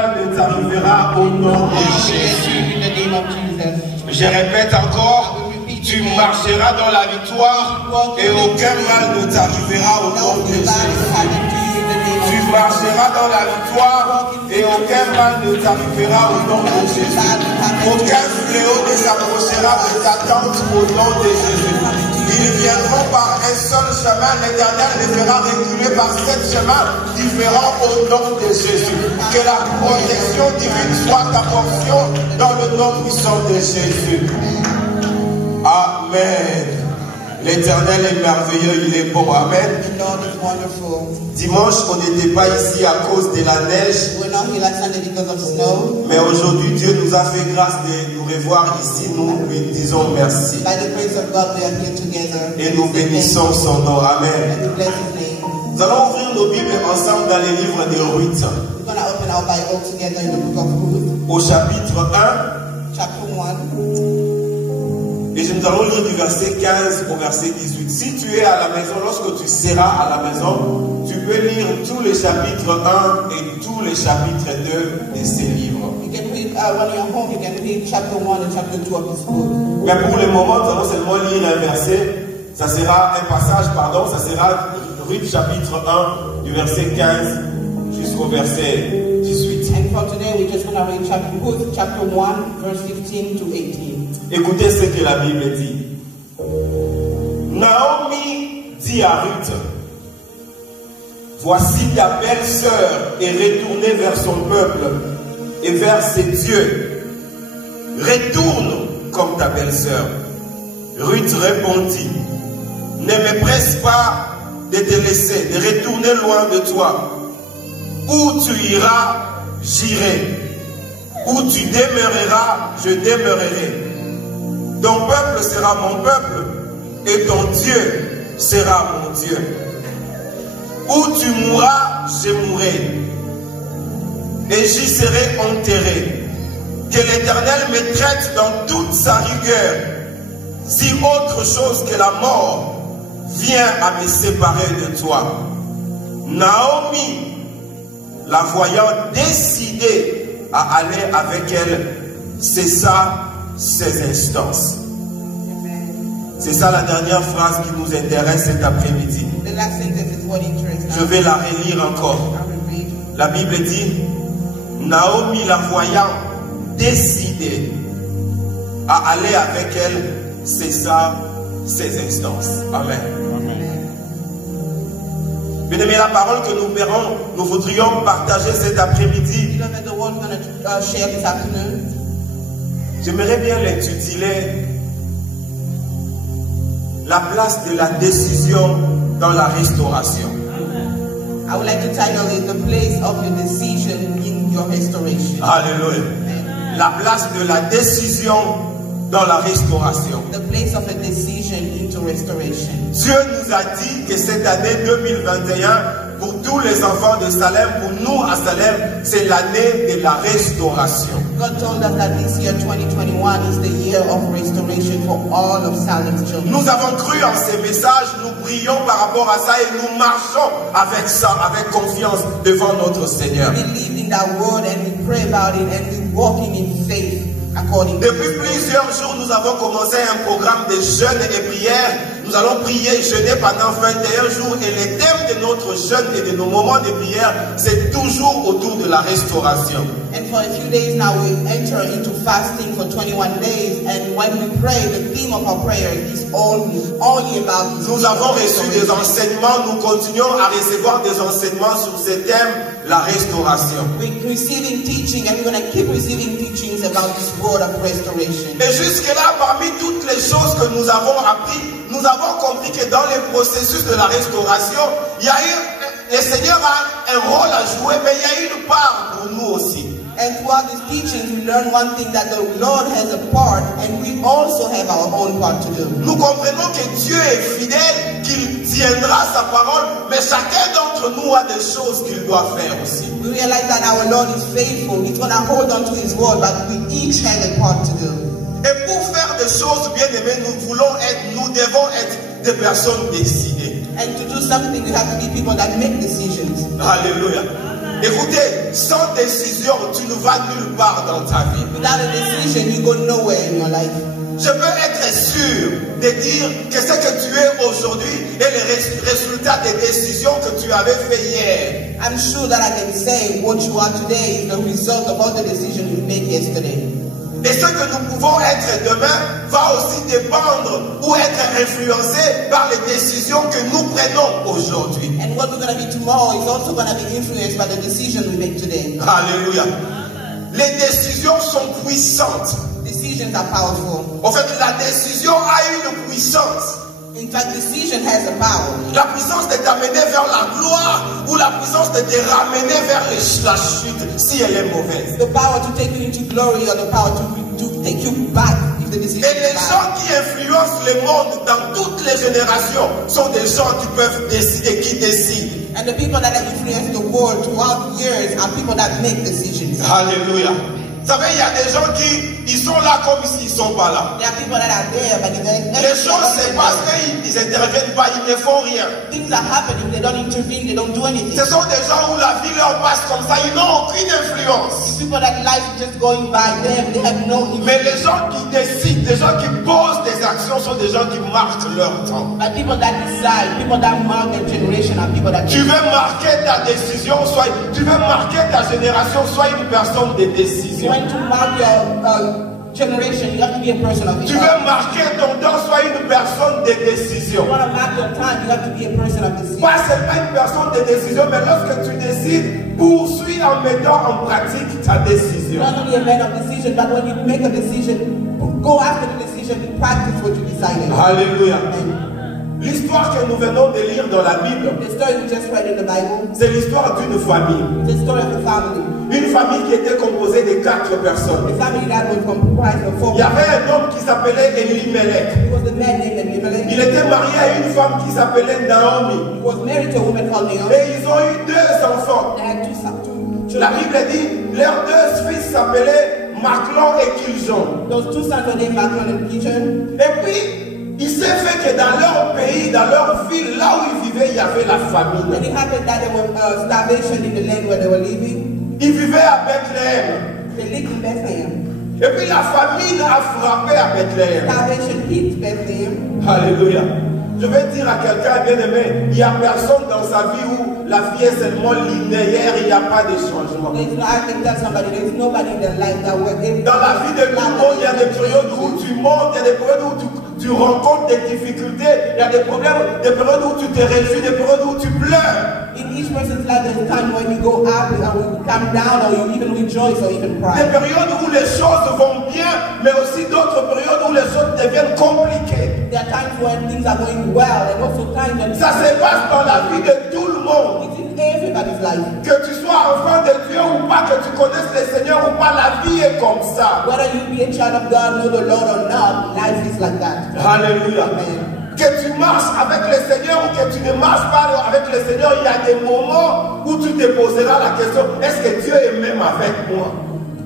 mal ne t'arrivera au nom de Jésus. Je répète encore, tu marcheras dans la victoire et aucun mal ne t'arrivera au nom de Jésus. Tu marcheras dans la victoire et aucun mal ne t'arrivera au nom de Jésus. Aucun fléau ne s'approchera de ta tente au nom de Jésus. Ils viendront par un seul chemin, l'Éternel les fera reculer par 7 chemins différents au nom de Jésus. Que la protection divine soit ta portion dans le nom puissant de Jésus. Amen. L'Éternel est merveilleux, il est bon. Amen. Dimanche, on n'était pas ici à cause de la neige. Mais aujourd'hui, Dieu nous a fait grâce de nous revoir ici. Nous lui disons merci. Et nous bénissons son nom. Amen. Nous allons ouvrir nos Bibles ensemble dans les livres de Ruth. Au chapitre 1. Et nous allons lire du verset 15 au verset 18. Si tu es à la maison, lorsque tu seras à la maison, tu peux lire tous les chapitres 1 et tous les chapitres 2 de ces livres. Mais pour le moment, nous allons seulement lire un verset. Ça sera un passage, pardon, ça sera Ruth chapitre 1 du verset 15 jusqu'au verset 18. And for today, we're just going to read chapter 1, verse 15 to 18. Écoutez ce que la Bible dit. Naomi dit à Ruth, voici ta belle-sœur est retournée vers son peuple et vers ses dieux. Retourne comme ta belle-sœur. Ruth répondit, ne me presse pas de te laisser, de retourner loin de toi. Où tu iras, j'irai. Où tu demeureras, je demeurerai. Ton peuple sera mon peuple et ton Dieu sera mon Dieu. Où tu mourras, je mourrai et j'y serai enterré. Que l'Éternel me traite dans toute sa rigueur si autre chose que la mort vient à me séparer de toi. Naomi, la voyant décidée à aller avec elle, cessa ses instances. C'est ça la dernière phrase qui nous intéresse cet après-midi. Je vais la relire encore. La Bible dit, Naomi la voyant décidée à aller avec elle, cessa ses instances. Amen. Bien-aimés, la parole que nous verrons, nous voudrions partager cet après-midi. J'aimerais bien l'intituler la place de la décision dans la restauration. I would like to title it the place of your decision in your restoration. Alléluia. La place de la décision dans la restauration. The place of a decision into restoration. Dieu nous a dit que cette année 2021, pour tous les enfants de Salem, pour nous à Salem, c'est l'année de la restauration. God told us that this year 2021 is the year of restoration for all of Salem's children. Nous avons cru en ces messages, nous prions par rapport à ça et nous marchons avec ça, avec confiance devant notre Seigneur. We believe in that word and we pray about it and we walking in faith. Depuis plusieurs jours, nous avons commencé un programme de jeûne et prière. Nous allons prier et jeûner pendant 21 jours. Et le thème de notre jeûne et de nos moments de prière, c'est toujours autour de la restauration. And for a few days now, we enter into fasting for 21 days. And when we pray, the theme of our prayer is only about. Nous avons reçu des enseignements. Nous continuons à recevoir des enseignements sur ce thème, la restauration. We're receiving teaching and we're going to keep receiving teachings about this word of restoration. Et jusque-là, parmi toutes les choses que nous avons appris, nous avons compris que dans le processus de la restauration, il y a eu, le Seigneur a un rôle à jouer, mais il y a une part pour nous aussi. And throughout these teachings, we learn one thing, that the Lord has a part, and we also have our own part to do. Nous comprenons que Dieu est fidèle, qu'il tiendra sa parole, mais chacun d'entre nous a des choses qu'il doit faire aussi. We realize that our Lord is faithful. He's going to hold on to His word, but we each have a part to do. Et pour faire des choses bien aimées, nous devons être des personnes décidées. And to do something, we have to be people that make decisions. Alléluia. Écoutez, sans décision, tu ne vas nulle part dans ta vie. Without a decision, you go nowhere in your life. Je peux être sûr de dire que ce que tu es aujourd'hui est le résultat des décisions que tu avais fait hier. I'm sure that I can say what you are today is the result of all the decisions you made yesterday. Et ce que nous pouvons être demain va aussi dépendre ou être influencé par les décisions que nous prenons aujourd'hui. And what we're going to be tomorrow is also going to be influenced by the decision we make today. Alléluia. Les décisions sont puissantes. Decisions are powerful. En fait, la décision a une puissance. In fact, decision has a power. La puissance de t'amener vers la gloire ou la puissance de te ramener vers la chute si elle est mauvaise. The power to take you into glory or the power to take you back if the decision Et les is bad. gens qui influencent le monde dans toutes les générations sont des gens qui peuvent décider, qui décident. And the people that influence the world throughout years are people that make decisions. Alléluia. Vous savez, il y a des gens qui ils sont là comme s'ils ne sont pas là. There are people that are there, but Les choses se passent qu'ils n'interviennent pas, ils ne font rien. things are happening, they don't intervene, they don't do anything. Ce sont des gens où la vie leur passe comme ça, ils n'ont aucune influence. People that life is just going by them, they have no Mais influence. les gens qui décident, des gens qui posent des actions sont des gens qui marquent leur temps. But people that decide, people that mark their generation are people that Tu veux marquer ta décision, tu veux marquer ta génération, sois une personne de décision. when to mark your generation, you have to be a person of Tu decision. veux marquer ton temps, sois une personne de décision. You want to mark your time, you have to be a person of decision. Pas seulement une personne de décision, mais lorsque tu décides, poursuis en mettant en pratique ta décision. Not only a man of decision, but when you make a decision, go after the decision, practice what you decided. Alléluia. And L'histoire que nous venons de lire dans la Bible, the story we just read in the Bible, c'est l'histoire d'une famille. it's the story of a family. Une famille qui était composée de 4 personnes. A family that was comprised of 4 Il y avait un homme qui s'appelait Elimelech. It was a man named Elimelech. Il était marié à une femme qui s'appelait Naomi. He was married to a woman called Naomi. Et ils ont eu 2 enfants. They had two La children. Bible dit, leurs 2 fils s'appelaient Maclon et Kiljon. Those two sons were named Macron and Kijon. Et puis, il s'est fait que dans leur pays, dans leur ville, là où ils vivaient, il y avait la And famine. it happened that there was starvation in the land where they were living. Ils vivaient à Bethléem. They lived in Bethlehem. Et puis la famine a frappé à Bethléem. Starvation hit Bethlehem. Alléluia. Je vais dire à quelqu'un bien aimé, il n'y a personne dans sa vie où la vie est seulement linéaire, il n'y a pas de changement. There's no, I can tell somebody, there's nobody in their life that will ever. Dans la vie de tout le monde, il y a des périodes où tu montes, il y a des périodes où tu rencontres des difficultés, il y a des problèmes, des périodes où tu te réjouis, des périodes où tu pleures. In each person's life, there's a time when you go up or you come down or you even rejoice or even Des cry. périodes où les choses vont bien, mais aussi d'autres périodes où les choses deviennent compliquées. There are times when things are going well and also times when Ça se passe dans la vie de tout le monde. it's in everybody's life. Que tu sois enfant de Dieu ou pas, que tu connaisses le Seigneur ou pas, la vie est comme ça. Whether you be a child of God, know the Lord or not, life is like that. Alléluia. Amen. Que tu marches avec le Seigneur ou que tu ne marches pas avec le Seigneur, il y a des moments où tu te poseras la question, est-ce que Dieu est même avec moi?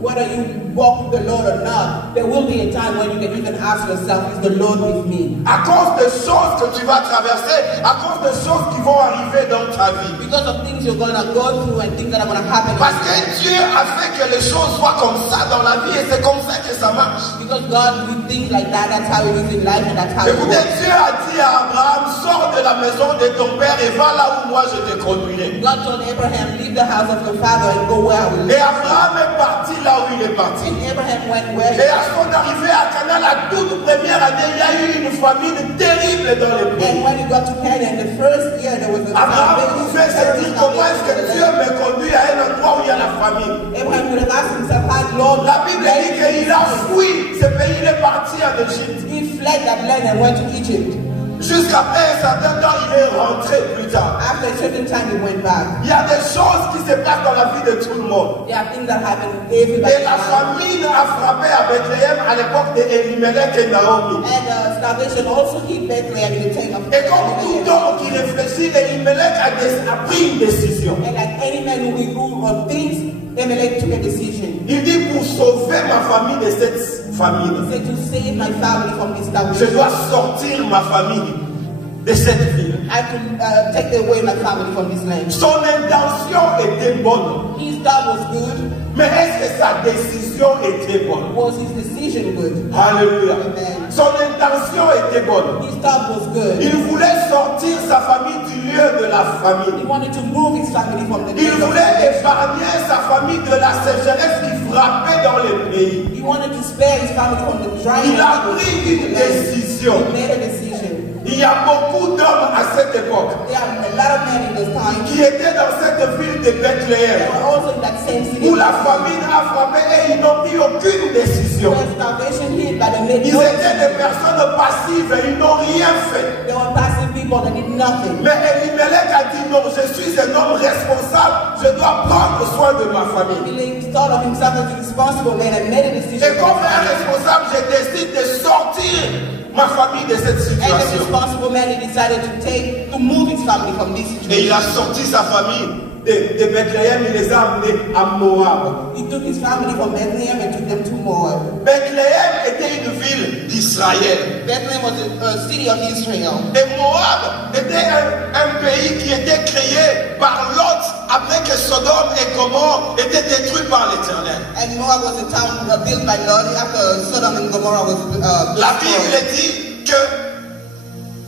Whether you walk with the Lord or not, there will be a time when you can even ask yourself, is the Lord with me? À cause des choses que tu vas traverser, à cause des choses qui vont arriver dans ta vie. Because of things you're going to go through and things that are going to happen. Parce que Dieu a fait que les choses soient comme ça dans la vie et c'est comme ça que ça marche. Because God did things like that, that's how it is in life and that's how it Écoutez, works. Dieu a dit à Abraham, sors de la maison de ton père et va là où moi je te conduirai. God told Abraham, leave the house of your father and go where I will Et live. Abraham est parti là où il est parti. And Abraham went where Et à son arrivée à Canaan, la toute première année, il y a eu une famine terrible dans le and pays. when he got to Canaan, the first year there was a Abraham pouvait se dire, comment est-ce que Dieu me conduit à un endroit où il y a la famine? Abraham would have asked himself, "How, Lord, La Bible dit qu'il a fui ce pays, il est parti en Égypte. he fled that land and went to Egypt. Jusqu'après un certain temps, il est rentré plus tard. After a certain time, he went back. Il y a des choses qui se passent dans la vie de tout le monde. There are things that happen in Et everybody's la life. famine a frappé à Bethléem à l'époque d'Elimelech et Naomi. And starvation also hit Bethlehem in the time of Et comme tout homme qui réfléchit, Elimelech a pris une décision. And like any man who will rule on things, Elimelech took a decision. Il dit, pour sauver ma famille de cette famine, He said, to save my family from this je starvation, dois sortir ma famille. de cette ville. I could take away my family from this land. Son intention était bonne. His thought was good. Mais est-ce que sa décision était bonne? Was his decision good? Alléluia. Amen. Son intention était bonne. His thought was good. Il voulait sortir sa famille du lieu de la famine. He wanted to move his family from the Il land of voulait salvation. épargner sa famille de la sécheresse qui frappait dans le pays. He wanted to spare his family from the dryness. Il a pris une décision. He made a decision. Il y a beaucoup d'hommes à cette époque There are a lot of men in this time. qui étaient dans cette ville de They Bethléem were also in that same city. où la famine a frappé et ils n'ont pris aucune décision. Where starvation hit, but they made Ils no étaient decision. des personnes passives et ils n'ont rien fait. They were passive people that did nothing. Mais Elimelech a dit non, je suis un homme responsable, je dois prendre soin de ma famille. He thought of himself as a responsible man and made a decision. Et comme un responsable, je décide de sortir ma famille de cette As a situation. responsible man, he decided to move his family from this Et il situation. a sorti sa famille de Bethléem, il les a amenés à Moab. He took his family from Bethlehem and took them to Moab. Bethléem était une ville d'Israël. Bethlehem was a city of Israel. Et Moab était un pays qui était créé par Lot après que Sodome et Gomorrhe étaient détruits par l'Éternel. And Moab was a town built by Lot after Sodom and Gomorrah was La destroyed. Bible dit que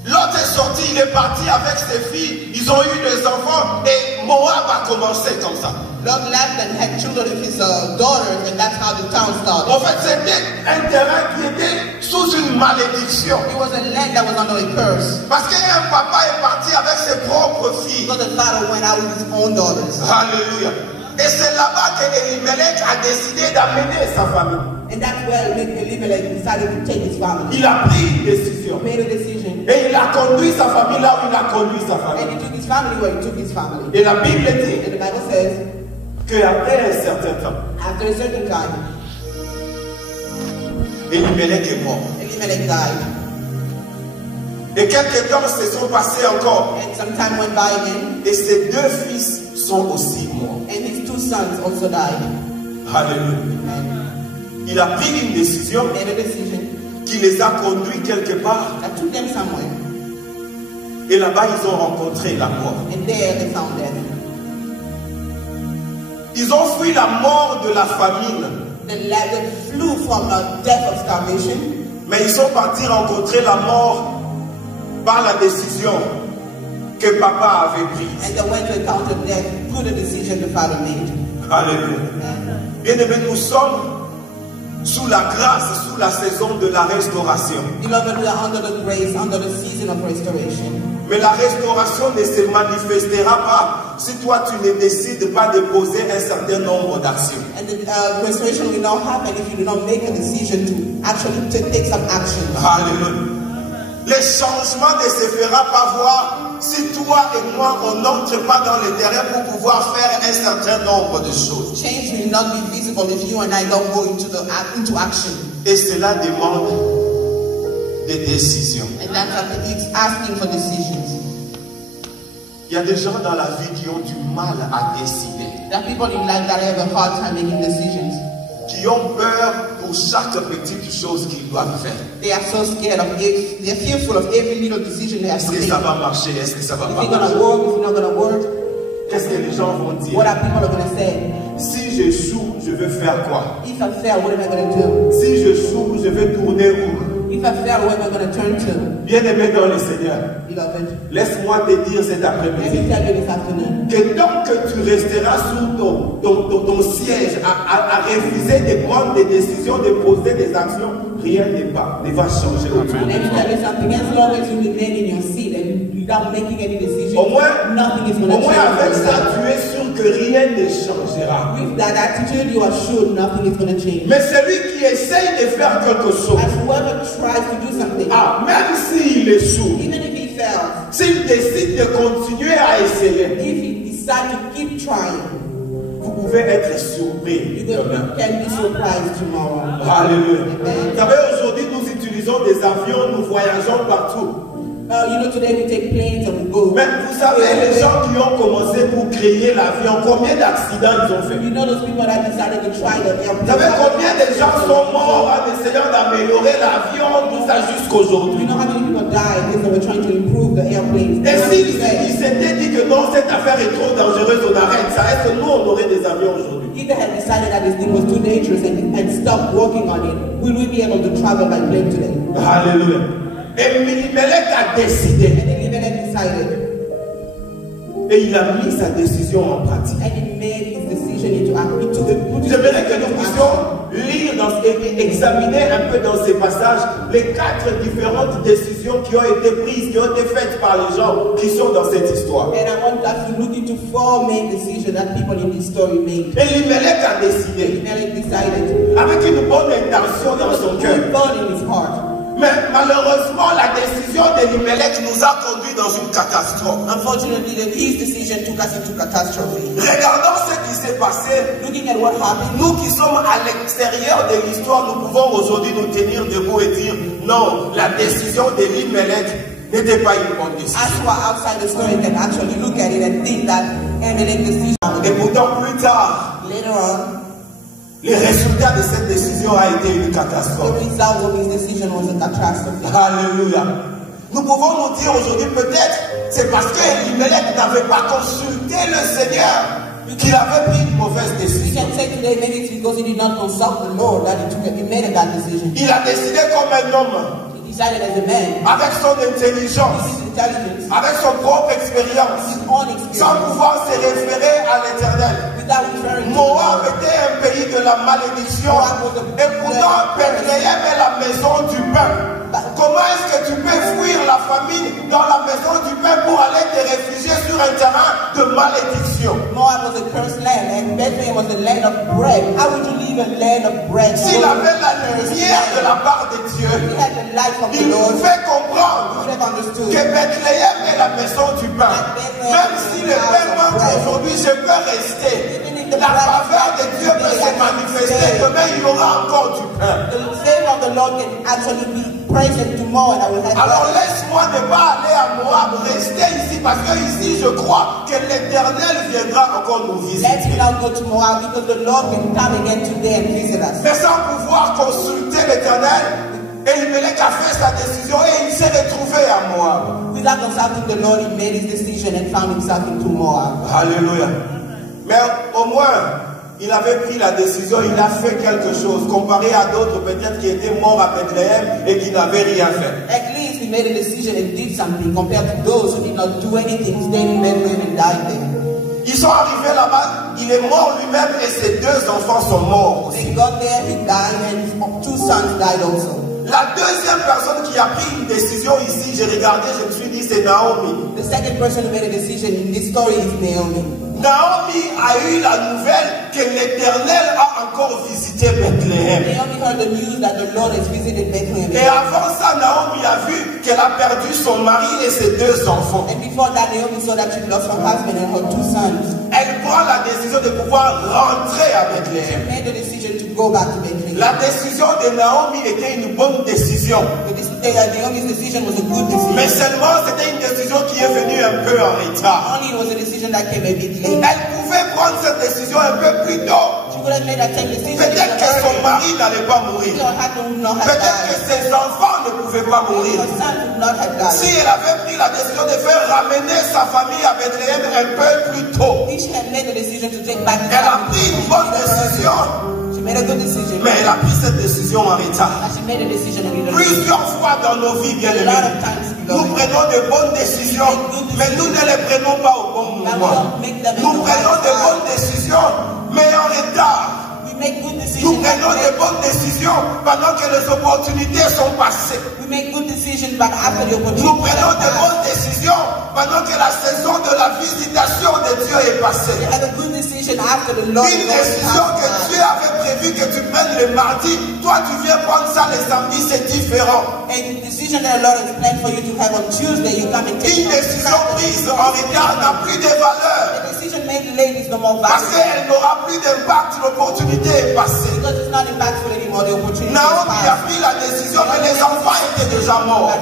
Lot est sorti, il est parti avec ses filles, ils ont eu des enfants et Moab a commencé comme ça. Lot left and had children with his daughters, and that's how the town started. En fait, c'était un terrain qui était sous une malédiction. It was a land that was under a curse. Parce qu'un papa est parti avec ses propres filles. Because the father went out with his own daughters. Alléluia. Et c'est là-bas que Elimelech a décidé d'amener sa famille. And that's where Elimelech decided to take his family. Il a pris une décision. He made a decision. Et il a conduit sa famille là où il a conduit sa And famille. he took his family where he took his family. Et la Bible dit And the Bible says, qu'après un certain temps, after a certain time, Elimelech est mort. Elimelech died. Et quelques temps se sont passés encore. And some time went by again, Et ses deux fils sont aussi morts. and his two sons also died. Alléluia. And Il a pris une décision he made a decision qui les a conduits quelque part. that took them somewhere. Et là-bas, ils ont rencontré la mort. And there they found death. Ils ont fui la mort de la famine. They flew from the death of starvation, Mais ils sont partis rencontrer la mort par la décision que papa avait prise. and they went to encounter death through the decision the father made. Alléluia. And Bien-aimés, nous sommes sous la grâce, sous la saison de la restauration. beloved, we are under the grace, under the season of restoration. Mais la restauration ne se manifestera pas si toi tu ne décides pas de poser un certain nombre d'actions. And the restoration will not happen if you do not make a decision to actually take some action. Alléluia. Le changement ne se fera pas voir si toi et moi on n'entre pas dans le terrain pour pouvoir faire un certain nombre de choses. Change will not be visible if you and I don't go into action. Et cela demande des décisions. And that's what it's asking for decisions. Il y a des gens dans la vie qui ont du mal à décider, There are people in life that have a hard time making decisions. qui ont peur pour chaque petite chose qu'ils doivent faire. They are so scared of it. They are fearful of every little decision they have Est-ce to que make. ça va marcher? Est-ce que ça va Is pas it going to marcher? work? Is it not going to work? Qu'est-ce que les gens vont dire? What are people going to say? Si j'échoue, je veux faire quoi? If I fail, what am I going to do? Si j'échoue, je vais tourner où? If I fail, where am I going to turn to? Bien-aimé dans le Seigneur, Beloved, laisse-moi te dire cet let après-midi me tell you this afternoon. que tant que tu resteras sous ton siège à refuser de prendre des décisions, de poser des actions, rien ne va changer autour de Let me toi. tell you something. As long as you remain in your seat and without making any decision, Au moins, nothing is going Au to moins change. avec for ça, you. tu es sûr que rien ne changera. With that attitude, you are sure nothing is going to change. Mais celui qui essaye de faire quelque chose, As whoever tries to do something, même s'il échoue, even if he fails, s'il décide de continuer à essayer, if he decides to keep trying, vous pouvez être surpris you demain. can be surprised tomorrow. Alléluia. Amen. Vous savez, aujourd'hui, nous utilisons des avions, nous voyageons partout. Today we take planes and we go. Mais vous savez, les gens qui ont commencé pour créer l'avion, combien d'accidents ils ont fait? You know those people that decided to try the airplane. Vous savez combien de gens sont morts en essayant d'améliorer l'avion, tout ça jusqu'aujourd'hui? You know how many people died because they were trying to improve the airplanes? Et s'ils s'étaient dit que non, cette affaire est trop dangereuse, on arrête ça, est-ce que nous on aurait des avions aujourd'hui? If they had decided that this thing was too dangerous and stopped working on it, will we be able to travel by plane today? Alléluia. Et Elimelech a décidé. And Elimelech decided. Et il a mis sa décision en pratique. And he made his decision into action. J'aimerais que nous puissions lire et examiner un peu dans ces passages les 4 différentes décisions qui ont été prises, qui ont été faites par les gens qui sont dans cette histoire. And I want us to look into 4 main decisions that people in this story made. Elimelech a décidé. Elimelech decided. Avec une bonne intention dans son cœur. Good thought in his heart. Mais malheureusement, la décision d'Elimelech nous a conduit dans une catastrophe. Unfortunately, his decision took us into catastrophe. Regardons ce qui s'est passé. Looking at what happened. Nous qui sommes à l'extérieur de l'histoire, nous pouvons aujourd'hui nous tenir debout et dire non, la décision d'Elimelech n'était pas une bonne décision. As who are outside the story can actually look at it and think that Elimelech's decision. Et pourtant, plus tard, later on, le résultat de cette décision a été une catastrophe. The result of his decision was a catastrophe. Alléluia. Nous pouvons nous dire aujourd'hui peut-être c'est parce que Elimelech n'avait pas consulté le Seigneur qu'il avait pris une mauvaise décision. We can say today maybe it's because he did not consult the Lord that he made a bad decision. Il a décidé comme un homme. He decided as a man. Avec son intelligence. His intelligence. Avec son propre expérience. His own experience. Sans pouvoir se référer à l'Éternel. Moab était un pays de la malédiction. Et pourtant, Bethléem est la maison du pain. Comment est-ce que tu peux fuir la famine dans la maison du pain pour aller te réfugier sur un terrain de malédiction? Moab was a cursed land and Bethlehem was a land of bread. How would you leave a land of bread? S'il avait la lumière de la part de Dieu, il pouvait comprendre que Bethléem est la maison du pain. Même si le pain manque aujourd'hui, je peux rester. La faveur de Dieu peut se manifester. Demain, il y aura encore du pain. The favor of the Lord can actually be present tomorrow. Alors laisse-moi ne pas aller à Moab, rester ici parce que ici je crois que l'Éternel viendra encore nous visiter. Let's not go to Moab because the Lord can come again today and visit us. Mais sans pouvoir consulter l'Éternel, Elimelech a fait sa décision et il s'est retrouvé à Moab. Without consulting the Lord, he made his decision and found himself into Moab. Alléluia. Mais au moins, il avait pris la décision, il a fait quelque chose, comparé à d'autres peut-être qui étaient morts à Bethléem et qui n'avaient rien fait. At least he made a decision and did something compared to those who did not do anything, stayed in Bethlehem and died there. Ils sont arrivés là-bas, il est mort lui-même et ses 2 enfants sont morts. They got there, he died, and his 2 sons died also. La deuxième personne qui a pris une décision ici, j'ai regardé, je me suis dit, c'est Naomi. The second person who made a decision in this story is Naomi. Naomi a eu la nouvelle que l'Éternel a encore visité Bethléem. Naomi heard the news that the Lord has visited Bethlehem. Et avant ça, Naomi a vu qu'elle a perdu son mari et ses 2 enfants. And before that, Naomi saw that she lost her husband and her 2 sons. Elle prend la décision de pouvoir rentrer à Bethléem. She made the decision to go back to Bethlehem. La décision de Naomi était une bonne décision. Naomi's decision was a good decision. Mais seulement c'était une décision qui est venue un peu en retard. Only it was a decision that came a bit late. Elle pouvait prendre cette décision un peu plus tôt. She could have made that same decision. Peut-être que son mari n'allait pas mourir. Peut-être que ses enfants ne pouvaient pas mourir. Si elle avait pris la décision de faire ramener sa famille à Bethléem un peu plus tôt, elle a pris une bonne décision. Mais elle a pris cette décision en retard. Plusieurs fois dans nos vies, bien aimés, nous prenons de bonnes décisions, mais nous ne les prenons pas au bon moment. Nous prenons de bonnes décisions, mais en retard. Nous prenons de bonnes décisions pendant que les opportunités sont passées. Nous prenons de bonnes décisions pendant que la saison de la visitation de Dieu est passée. Une décision que Dieu avait prévu que tu prennes le mardi, toi tu viens prendre ça le samedi, c'est différent. Une décision prise en retard n'a plus de valeur. Parce qu'elle n'aura plus d'impact, l'opportunité est passée. not impactful anymore. The opportunity Naomi a pris la décision, mais les enfants étaient déjà morts.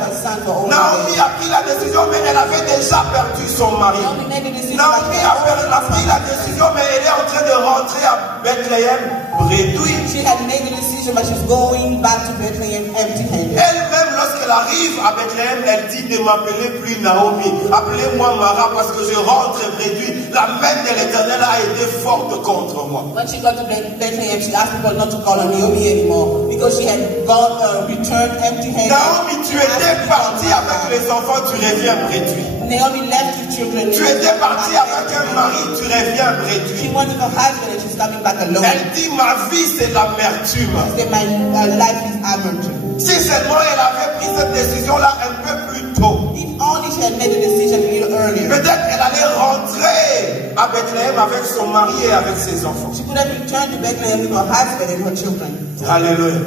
Naomi a pris la décision, mais elle avait déjà perdu son mari. Naomi a pris la décision, mais elle est en train de rentrer à Bethléem bredouille. She had made the decision, but she's going back to Bethlehem empty-handed. Elle-même, lorsqu'elle arrive à Bethléem, elle dit: ne m'appelez plus Naomi, appelez-moi Mara, parce que je rentre bredouille. La main de l'Éternel a été forte contre moi. When she got to Bethlehem, she asked people not to call her Naomi anymore because she had gone returned empty-handed. Naomi, tu étais partie avec les enfants, tu reviens bredouille. Naomi left with children. Tu étais partie avec un mari, tu reviens bredouille. She went with her husband and she's coming back alone. Elle dit: ma vie c'est l'amertume. She said, my life is amertume. Si seulement elle avait pris cette décision-là un peu plus tôt, If only she had made the decision a little earlier, peut-être elle allait rentrer à Bethléem avec son mari et avec ses enfants. she could have returned to Bethlehem with her husband and her children. Alléluia.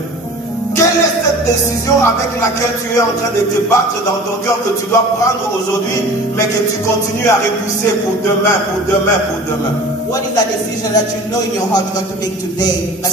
Quelle est cette décision avec laquelle tu es en train de te battre dans ton cœur que tu dois prendre aujourd'hui, mais que tu continues à repousser pour demain, pour demain, pour demain? What is that decision that you know in your heart you're going to make today? Like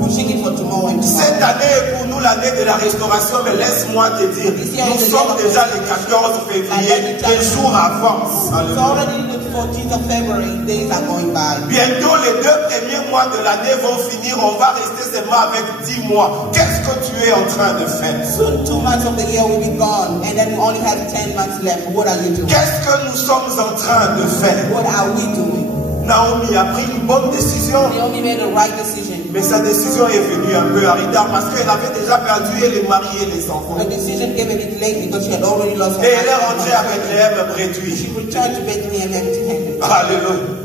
pushing it for tomorrow and tomorrow. Cette année est pour nous l'année de la restauration, mais laisse-moi te dire, nous sommes déjà le 14 février, des jours avancent. It's already the 14th of February, days are going by. Bientôt les 2 premiers mois de l'année vont finir, on va rester seulement avec 10 mois. Qu'est-ce que tu es en train de faire? Soon 2 months of the year will be gone and then we only have 10 months left. What are you doing? Qu'est-ce que nous sommes en train de faire? What are we doing? Naomi a pris une bonne décision, Naomi made the right decision. mais sa décision est venue un peu à retard parce qu'elle avait déjà perdu les maris et les enfants. The decision came a bit late because she had already lost her Et elle est husband. rentrée à Bethléem bredouille. She returned to Bethlehem empty-handed. Alléluia.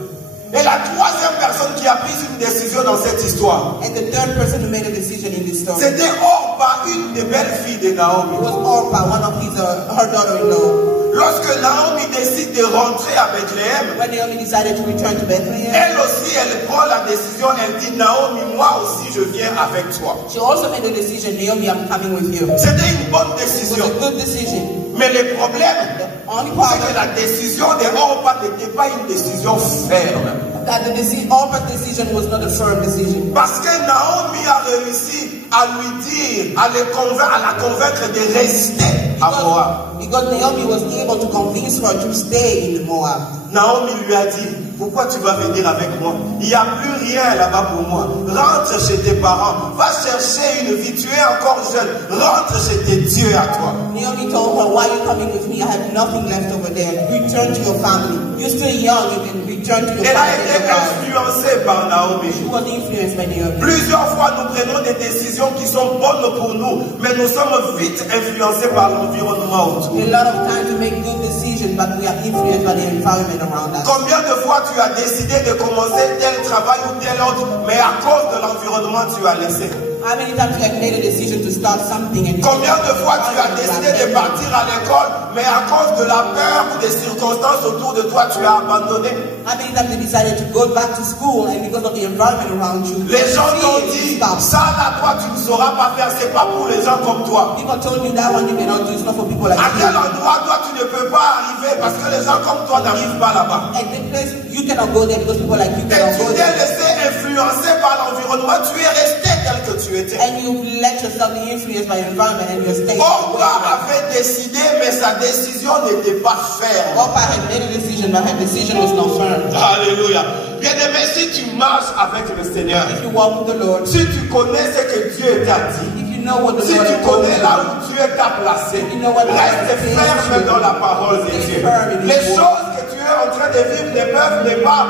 Et la troisième personne qui a pris une décision dans cette histoire, And the third person who made a decision in this story c'était Orpa, une des belles filles de Naomi. was Orpah, one of her daughter-in-law. Lorsque Naomi décide de rentrer à Bethléem, When Naomi decided to return to Bethlehem, elle aussi, elle prend la décision, elle dit: Naomi, moi aussi je viens avec toi. she also made a decision, Naomi, I'm coming with you. It C'était une bonne was décision. a good decision. Mais le problème, The only c'est problem que la décision de Orpa n'était pas une décision ferme. that Orpah's decision was not a firm decision. Parce que Naomi a réussi à lui dire, à la convaincre de rester à Moab. Because Naomi was able to convince her to stay in Moab. Naomi lui a dit: pourquoi tu vas venir avec moi? Il n'y a plus rien là-bas pour moi. Rentre chez tes parents. Va chercher une vie. Tu es encore jeune. Rentre chez tes dieux à toi. Naomi told her, why are you coming with me? I have nothing left over there. Return to your family. You're still young. You can return to your Elle a family. été influencée par Naomi. She was influenced by Naomi. Plusieurs fois, nous prenons des décisions qui sont bonnes pour nous, mais nous sommes vite influencés par l'environnement autour. A lot of times we make good decisions, but we are influenced by the environment around us. Combien de fois tu as décidé de commencer tel travail ou tel autre, mais à cause de l'environnement, tu as laissé? How many times you have made a decision to start something and Combien de fois tu as décidé de partir à l'école, mais à cause de la peur ou des circonstances autour de toi, tu as abandonné? how many times you decided to go back to school and because of the environment around you, Les gens t'ont dit, stop. ça là, toi, tu ne sauras pas faire, c'est pas pour les gens comme toi. People told you that one you cannot do, it's not for people like À quel you. endroit, toi, tu ne peux pas arriver parce que les gens comme toi n'arrivent pas là-bas? At the place you cannot go there because people like you Et cannot tu go t'es there. laissé influencer par l'environnement, tu es resté tel que tu étais. And you let yourself be influenced by environment and you're staying Orpa avait décidé, mais sa décision n'était pas ferme. Orpah had made a decision, but her decision was not firm. Alléluia. Bien-aimé, si tu marches avec le Seigneur, If you walk with the Lord, si tu connais ce que Dieu t'a dit, if you know what the si Lord tu has told connais you, là où Dieu t'a placé, reste ferme dans la parole de Dieu. Les choses que tu es en train de vivre ne peuvent pas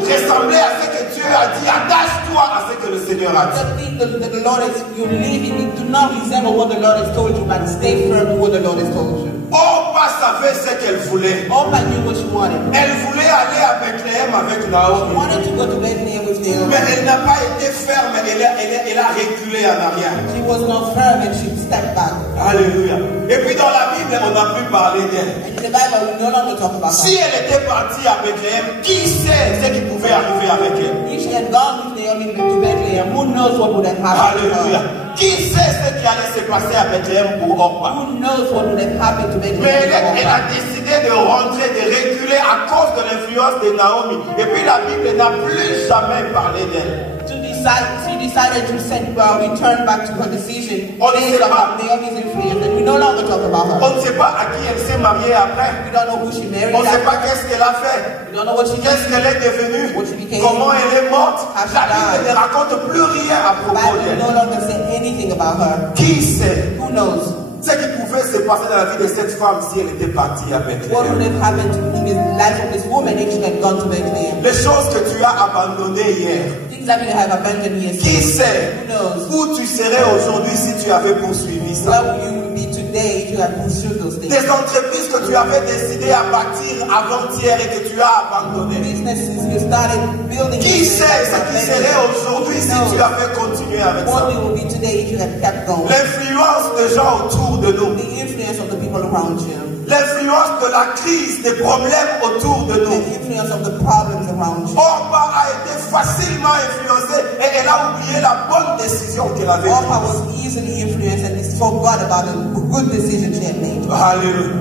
ressembler à ce que Dieu a dit. Attache-toi à ce que le Seigneur a dit. the thing that the Lord is, you live in it, do not resemble what the Lord has told you, but stay firm to what the Lord has told you. Orpa savait ce qu'elle voulait. Orpah knew what she wanted. Elle voulait aller à Bethléem avec She Naomi. wanted to go to Bethlehem with Naomi. Mais elle n'a pas été ferme, elle a reculé en arrière. She was not firm and she stepped back. Alléluia. Et puis dans la Bible, on n'a plus parlé d'elle. And in the Bible, we no longer talk about Si her. elle était partie à Bethléem, qui sait ce qui pouvait arriver avec elle? If she had gone with Naomi to Bethlehem, who knows what would have happened to Alléluia. her? Qui sait ce qui allait se passer à Bethléem pour Orpa? Who knows what would have happened to Mais Bethlehem? elle a décidé de rentrer, de reculer à cause de l'influence de Naomi. Et puis la Bible n'a plus jamais parlé d'elle. To decided to return back to her decision On ne based sait on pas. Naomi's influence, and we no longer talk about her. On ne sait pas à qui elle s'est mariée après. We don't know who she married On ne sait after. pas qu'est-ce qu'elle a fait. We don't know what she Qu'est-ce did. qu'elle est devenue. What she became. Comment elle est morte. How she La Bible died. ne raconte plus rien à The propos Bible d'elle. no longer say anything about her. Qui sait Who knows? ce qui pouvait se passer dans la vie de cette femme si elle était partie avec What would elle? have happened in the life of this woman if she had gone to Bethlehem? Les choses que tu as abandonnées hier. Things that you have abandoned Qui yesterday. sait Who knows? où tu serais aujourd'hui si tu avais poursuivi ça? Where would you be today if you had pursued those things? Des entreprises que tu avais décidé à bâtir avant-hier et que tu as abandonnées. Businesses you started building. Qui sait ce qui serait aujourd'hui si tu avais continué avec What ça? we will be today if you had kept going. L'influence des gens autour de nous. The influence of the people around you. L'influence de la crise, des problèmes autour de The nous. influence of the problems around you. Orpah a été facilement influencée et elle a oublié la bonne décision qu'elle avait Orpah prise. was easily influenced and forgot about the good decision she had made. Alléluia.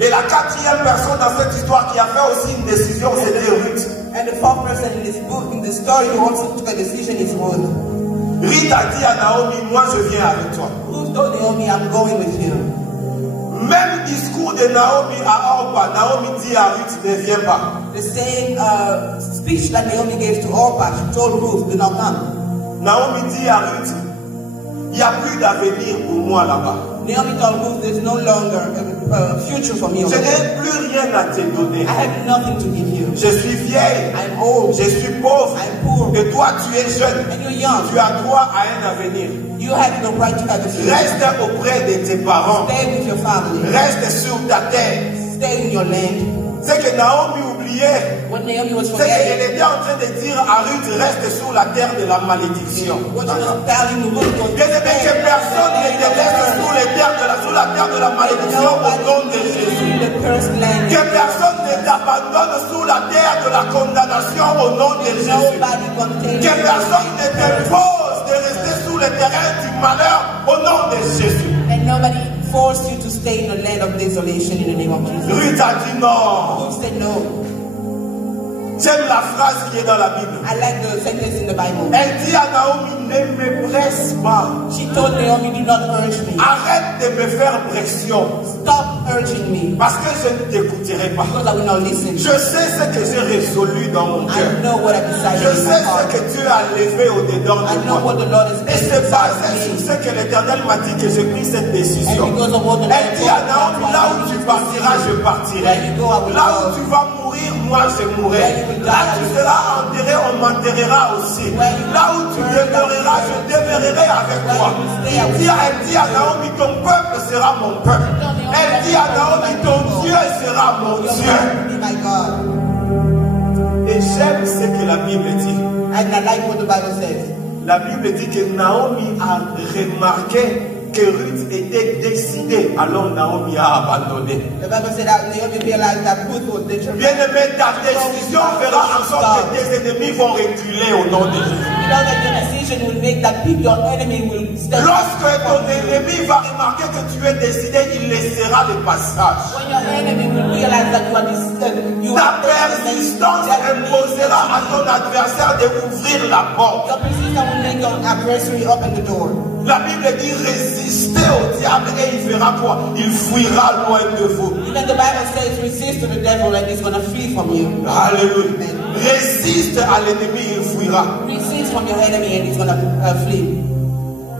Et la quatrième personne dans cette histoire qui a fait aussi une décision, c'était Ruth. And the fourth person in this book, in the story, who also took a decision is Ruth. Ruth a dit à Naomi, moi je viens avec toi. Ruth told Naomi, I'm going with you. Même discours de Naomi à Orpah, Naomi dit à Ruth, ne viens pas. The same speech that Naomi gave to Orpah, she told Ruth, do not come. Naomi dit à Ruth, il n'y a plus d'avenir pour moi là-bas. Naomi told Ruth, there's no longer a future for me Je over there. n'ai plus rien à te donner. I have nothing to give you. Je suis vieille, I'm old. je suis pauvre, I'm poor. et toi tu es jeune. And you're young. Tu as droit à un avenir. You have no right to have a future. Reste auprès de tes parents. Stay with your family. Reste sur ta terre. Stay in your land. C'est que Naomi oubliait. What Naomi was C'est forgetting, qu'elle était en train de dire à Ruth, reste sur la terre de la malédiction. what she was telling Ruth was, Bien aimé, que personne ne te laisse sur la terre de la malédiction au nom de Jésus. the cursed land. Que personne ne t'abandonne sur la terre de la condamnation au nom de Jésus. Nobody contains Que personne ne t'impose de rester sur le terrain du malheur au nom de Jésus. and nobody forced you to stay in the land of desolation in the name of Jesus. Ruth a dit non. Ruth said no. J'aime la phrase qui est dans la Bible. I like the sentence in the Bible. Elle dit à Naomi, ne me presse pas. She told Naomi, do not urge me. Arrête de me faire pression. Stop urging me Parce que je ne t'écouterai pas. because I will not listen. Je sais ce que j'ai résolu dans mon cœur. I know what I decided Je in my sais ce heart. que Dieu a levé au-dedans I de know what moi. the Lord has Et placed c'est inside basé sur me. ce que l'Éternel m'a dit que j'ai pris cette And décision. because of what the Lord Elle dit à Naomi, là où tu partiras, je partirai. Là où tu vas mourir, moi je mourrai. Là où tu seras enterré, on m'enterrera aussi. Là où tu demeureras, je demeurerai avec toi. Elle dit à Naomi, ton peuple sera mon peuple. Elle dit à Naomi, ton Dieu sera mon Your Dieu. God will be my God. Et j'aime ce que la Bible dit. And I like what the Bible says. La Bible dit que Naomi a remarqué que Ruth était décidée, alors Naomi a abandonné. The Bible said that Naomi realized that Ruth was determined. Bien-aimé, ta décision fera en sorte que tes ennemis vont reculer au nom de Jésus. You know that your decision will make that people, your enemy will stand. Lorsque ton ennemi va remarquer que tu es décidé, il laissera le passage. When your enemy will realize that you are you Ta persistance imposera à ton adversaire d'ouvrir la porte. Your persistence will make your adversary open the door. La Bible dit résister au diable et il fera quoi? Il fuira loin de vous. Even the Bible says resist to the devil and he's going to flee from you. Alléluia. Résiste à l'ennemi, il fuira. Resist from your enemy and he's going to flee.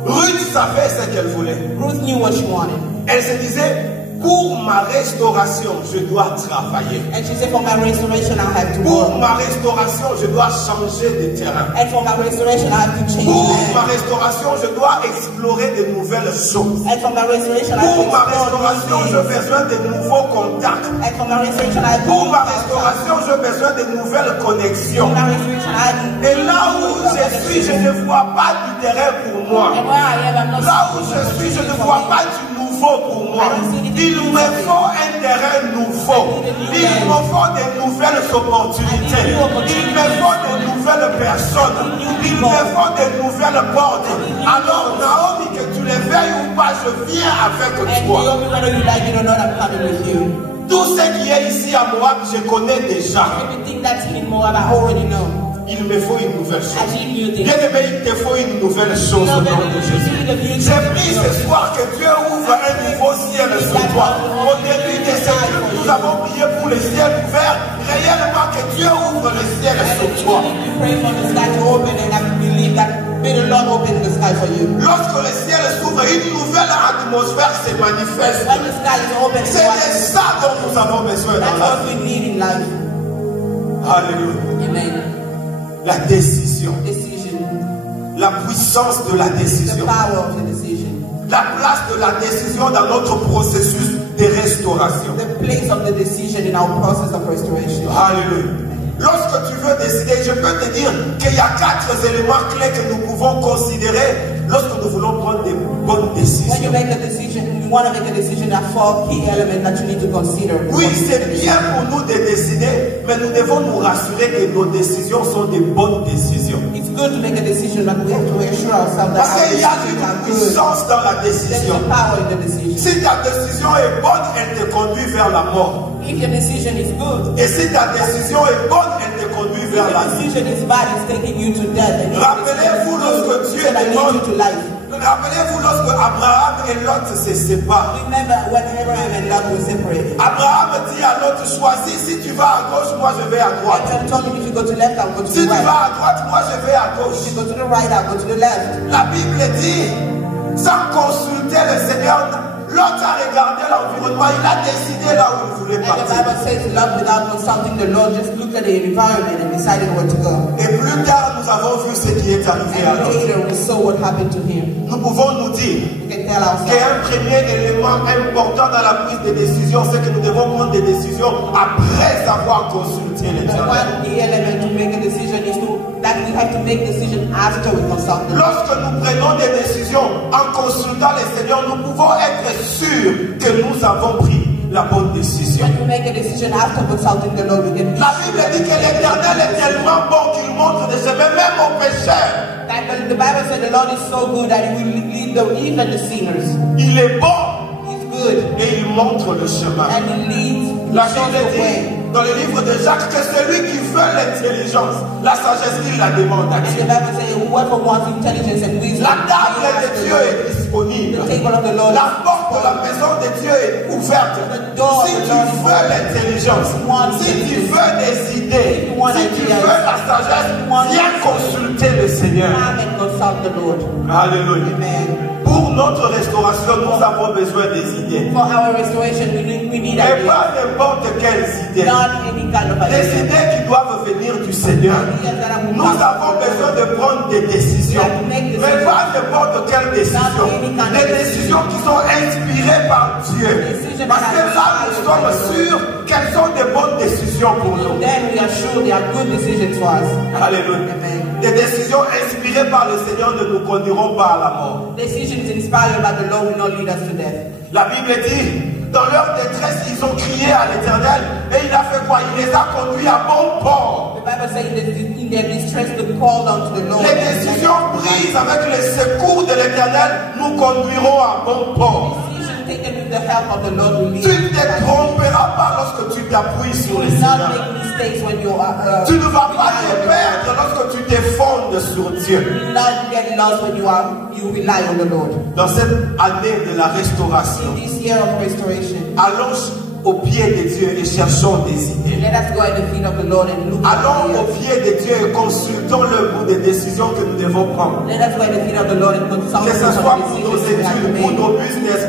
Ruth savait ce qu'elle voulait. Ruth knew what she wanted. Elle se disait, pour ma restauration, je dois travailler. And she said, for my restoration, I have to Pour work. ma restauration, je dois changer de terrain. And for my restoration, I have to change Pour ma land. restauration, je dois explorer de nouvelles choses. And for my restoration, I have to Pour ma explore restauration, new j'ai things. besoin de nouveaux contacts. And for my restoration, I have to Pour ma restauration, j'ai besoin de nouvelles For connexions. my restoration, I have to Et là où je suis, je ne vois pas du terrain pour moi. And where I am, I'm not Là où je suis, je ne vois pas du nouveau pour moi. Il me faut un terrain nouveau. Il me faut de nouvelles opportunités. Il me faut de nouvelles personnes. Il me faut de nouvelles portes. Alors Naomi, que tu le veuilles ou pas, je viens avec And toi. Naomi, whether you like it or not, I'm coming with you. Tout ce qui est ici à Moab, je connais déjà. Everything that's in Moab, I already know. il me faut une nouvelle chose. I need new things. Bien-aimé, il te faut une nouvelle chose au nom de Jésus. J'ai pris ce soir que Dieu ouvre un nouveau ciel sur toi. Au début de ce culte, nous avons prié pour le ciel ouvert. Réellement que Dieu ouvre le ciel sur toi. Pray for the sky to open, and I believe that may the Lord open the sky for you. Lorsque le ciel s'ouvre, une nouvelle atmosphère se manifeste. When the sky is open, C'est de ça dont nous avons besoin dans that's la what we need in life. Alléluia. Amen. La décision. Decision. La puissance de la The décision. power of the decision. La place de la décision dans notre processus de restauration. The place of the decision in our process of restoration. Alléluia. Lorsque tu veux décider, je peux te dire qu'il y a 4 éléments clés que nous pouvons considérer lorsque nous voulons prendre des bonnes When you décisions. make a decision, you want to make a decision, there are 4 key elements that you need to consider. Oui, c'est bien pour nous de décider, mais nous devons nous rassurer que nos décisions sont des bonnes décisions. It's good to make a decision, but we have to reassure ourselves that Parce our qu'il y a decisions une are good. puissance dans la There's décision. a power in the decision. Si ta décision est bonne, elle te conduit vers la mort. If your decision is good, Et si ta décision est bonne, elle te conduit if vers la your vie. decision is bad, it's taking you to death. And if your Rappelez-vous lorsque decision is Dieu good, that leads demande, you to life. rappelez-vous lorsque Abraham et Lot se séparent. Remember when Abraham and Lot were separated. Abraham dit à Lot, choisis, si tu vas à gauche, moi je vais à droite. Abraham told him, if you go to left, I'll go to Si the tu right. vas à droite, moi je vais à If gauche. you go to the right, I'll go to the left. La Bible dit, sans consulter le Seigneur, Lot a regardé l'environnement, il a décidé là où il voulait And the partir. Bible says, Lot, without consulting the Lord, just looked at the environment and decided where to go. Et plus tard, nous avons vu ce qui est arrivé à And Lot. later, we saw what happened to him. Nous pouvons nous dire We can tell ourselves qu'un premier élément important dans la prise de décision, c'est que nous devons prendre des décisions après avoir consulté that l'Éternel. one key element to make a decision is that we have to make decision after we consult the Lord. Lorsque nous prenons des décisions en consultant le Seigneur, nous pouvons être sûrs que nous avons pris la bonne décision. When we make a decision after consulting the Lord, we can be La Bible dit que l'Éternel est tellement bon qu'il montre des chemins même aux pécheurs. The Bible said the Lord is so good that He will lead even the sinners. Il est bon He's good et il montre le chemin. and He leads. La He shows Bible the way. dit dans le livre de Jacques que celui qui veut l'intelligence, la sagesse, il la demande à And the Dieu. Bible says whoever wants intelligence and wisdom, La table he de asks the Dieu Lord. est disponible. The table of the Lord La is porte de la maison de Dieu est ouverte. Si tu veux l'intelligence, si tu veux des idées, si tu veux la sagesse, viens consulter le Seigneur. come and consult the Lord. Alléluia. Amen. Pour notre restauration, nous avons besoin des idées. For our restoration, we need Et ideas. pas n'importe quelles idées. Not any kind of Des idea. idées qui doivent venir du Seigneur. Nous avons besoin de prendre des décisions. Mais pas n'importe quelle décision. Des décisions qui sont inspirées par Dieu. Parce que là, nous sommes sûrs qu'elles sont des bonnes décisions pour nous. Then we are sure they are good decisions for us. Alléluia. Amen. Des décisions inspirées par le Seigneur ne nous conduiront pas à la mort. Decisions inspired by the Lord will not lead us to death. La Bible dit, dans leur détresse, ils ont crié à l'Éternel et il a fait quoi? Il les a conduits à bon port. The Bible says that in their distress they called unto the Lord. Les décisions prises avec le secours de l'Éternel nous conduiront à bon port. Decision taken with the help of the Lord will lead Tu us ne to te life. tromperas pas lorsque tu t'appuies sur You le will not Seigneur. make mistakes when you are. Tu ne vas pas rely te on the perdre lorsque tu te fondes sur Dieu. Lord. You will not get lost when you rely on the Lord. Dans cette année de la restauration, In this year of restoration, allons au pied de Dieu et cherchons des idées. let us go at the feet of the Lord and look Allons au at the pied de Dieu et consultons le bout des décisions que nous devons prendre. Let us go at the feet of the Lord and consult Que ce the soit pour nos decisions we have to études, pour make. nos business,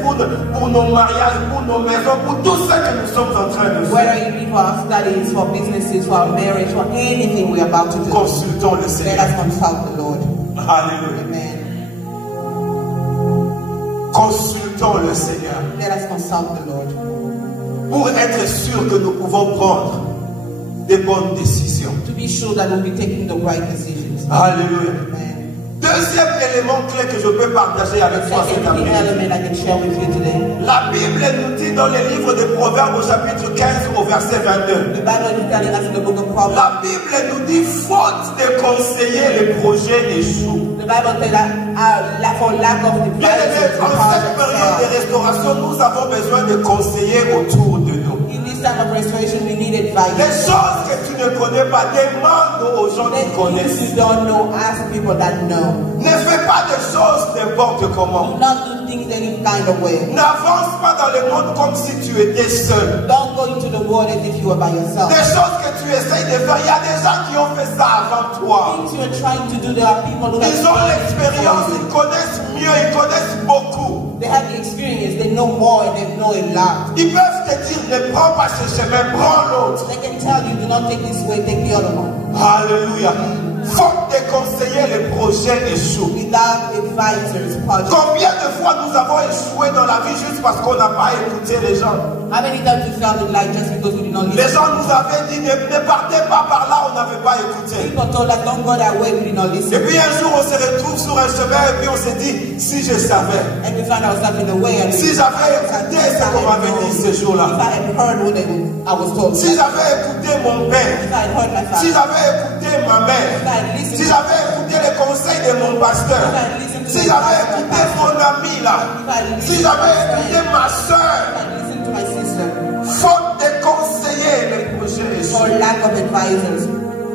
pour nos mariages, pour nos maisons, pour tout ce que nous sommes en train de Whether faire. it be for our studies, for businesses, for our marriage, for anything we're about to do, Consultons le let Seigneur. us consult the Lord. Alléluia. Amen. Consultons le Seigneur Let us consult the Lord pour être sûr que nous pouvons prendre des bonnes décisions. to be sure that we'll be taking the right decisions. Alléluia. Amen. Deuxième élément clé que je peux partager avec toi cet Second key après-midi. element I can share with you today. La Bible nous dit dans le livre de Proverbes au chapitre 15 au verset 22. The Bible is telling us in the book of Proverbs. La Bible nous dit faute de conseiller, les projets échouent. The Bible says that for lack of Bien aimé, advisors, the en cette période de projects fail. restauration, nous avons besoin de conseillers autour de nous. In this time of restoration, we need advice. Les choses que tu ne connais pas, demande aux gens qui Things connaissent. you don't know, ask people that know. Ne fais pas de choses n'importe comment. Do not do things any kind of way. N'avance pas dans le monde comme si tu étais seul. Don't go into the world as if you were by yourself. Des choses que tu essayes de faire, il y a des gens qui ont fait ça avant toi. Things you are trying to do, there are people who have Ils ont done it l'expérience, before ils you. connaissent mieux, ils connaissent beaucoup. They have the experience, they know more, and they know a lot. Ils peuvent te dire, ne prends pas ce chemin, prends l'autre. They can tell you, do not take this way, take the other one. Alléluia. Faute de conseiller, les projets échouent. Without advisors, projects. Combien de fois nous avons échoué dans la vie juste parce qu'on n'a pas écouté les gens? How many times you felt it like just because we did not Les listen? gens nous avaient dit, ne partez pas par là, on n'avait pas écouté. People told us, don't go that way, we did not Et listen. puis un jour, on se retrouve sur un chemin et puis on se dit, si je savais, And we found ourselves in the way. And si j'avais écouté ce qu'on m'avait dit ce if jour-là, I had heard what I was told, si j'avais écouté mon père, if I had heard my si father, j'avais écouté ma if mère, I had listened, si j'avais écouté les conseils de mon pasteur, if I had listened to si the j'avais advice of my écouté pastor, mon ami là, if I had si listened to j'avais my écouté friend, ma soeur, if I had listened to my sister, faute de conseiller, les projets or échouent. lack of advisors,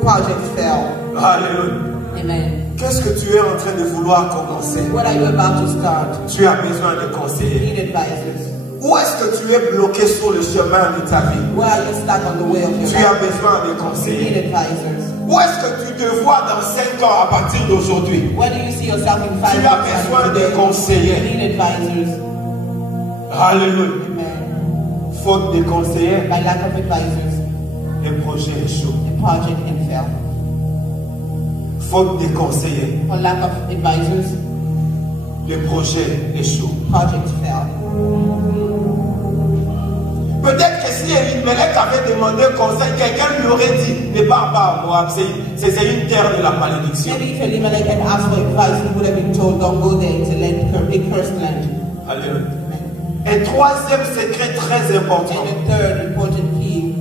projects fail. Alléluia. Amen. Qu'est-ce que tu es en train de vouloir commencer? What are you about to start? Tu as besoin de You conseillers. need advisors. Où est-ce que tu es bloqué sur le chemin de ta vie? Where are you stuck on the way of your Tu as life? besoin de You need conseillers. advisors. Où est-ce que tu te vois dans 5 ans à partir d'aujourd'hui? Where do you see yourself in 5 Tu years as besoin from de today? conseillers. You need advisors. Alléluia. Amen. Faute de conseillers, By lack of advisors, les projets échouent. the project can fail. Faute de conseillers, For lack of advisors, les projets échouent. projects fail. Peut-être que si Elimelech avait demandé conseil, quelqu'un lui aurait dit, ne pars pas à Moab, c'est une terre de la malédiction. Maybe if Elimelech had asked for advice, he would have been told, don't go there, it's a cursed land. Alléluia. Amen. Et troisième secret très important, And the third important key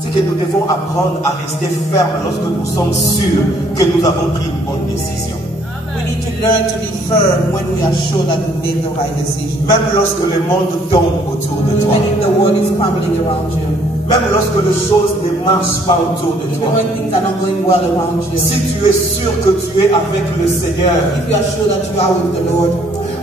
c'est que nous devons apprendre à rester fermes lorsque nous sommes sûrs que nous avons pris une bonne décision. we need to learn to be firm when we are sure that we made the right decision. Même lorsque le monde tombe autour de toi. Even if the world is crumbling around you, Même lorsque les choses ne marchent pas autour de even toi. when things are not going well around you, Si tu es sûr que tu es avec le Seigneur, if you are sure that you are with the Lord,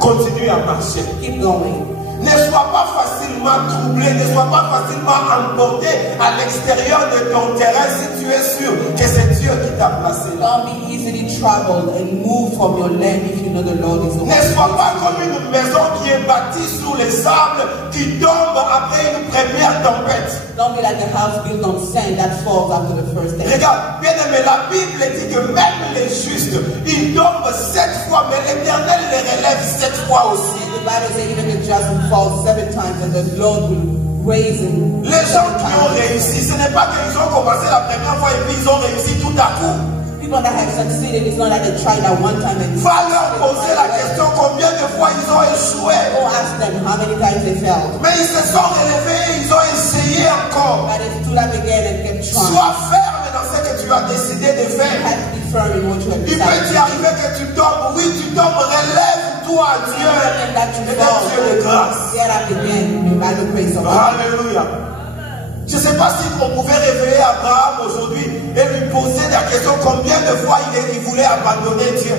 continue à marcher. keep going. Ne sois pas facilement troublé, ne sois pas facilement emporté à l'extérieur de ton terrain si tu es sûr que c'est Dieu qui t'a placé là. Don't be easily troubled and move from your land if you know the Lord is the one. Ne sois pas comme une maison qui est bâtie sur les sables, qui tombe après une première tempête. Don't be like a house built on sand that falls after the first day. Regarde, bien aimé, la Bible dit que même les justes, ils tombent 7 fois, mais l'Éternel les relève 7 fois aussi. The Bible says even the just will fall 7 times and the Lord will raise him. Les gens qui ont réussi, ce n'est pas qu'ils ont commencé la première fois et puis ils ont réussi tout à coup. People that have succeeded, it's not that they tried that one time and Va leur poser la question combien de fois ils ont échoué. go ask them how many times they failed. Mais ils se sont relevés et ils ont essayé encore. But they stood up again and kept trying. Sois ferme dans ce que tu as décidé de You faire. have to be firm in what you have Il peut decided. t'y arriver que tu tombes. Oui, tu tombes, relève-toi à Dieu. And that you Et fall. Dieu de grâce. Get up again by the grace of God. Alléluia. Je ne sais pas si on pouvait réveiller Abraham aujourd'hui et lui poser la question combien de fois il voulait abandonner Dieu.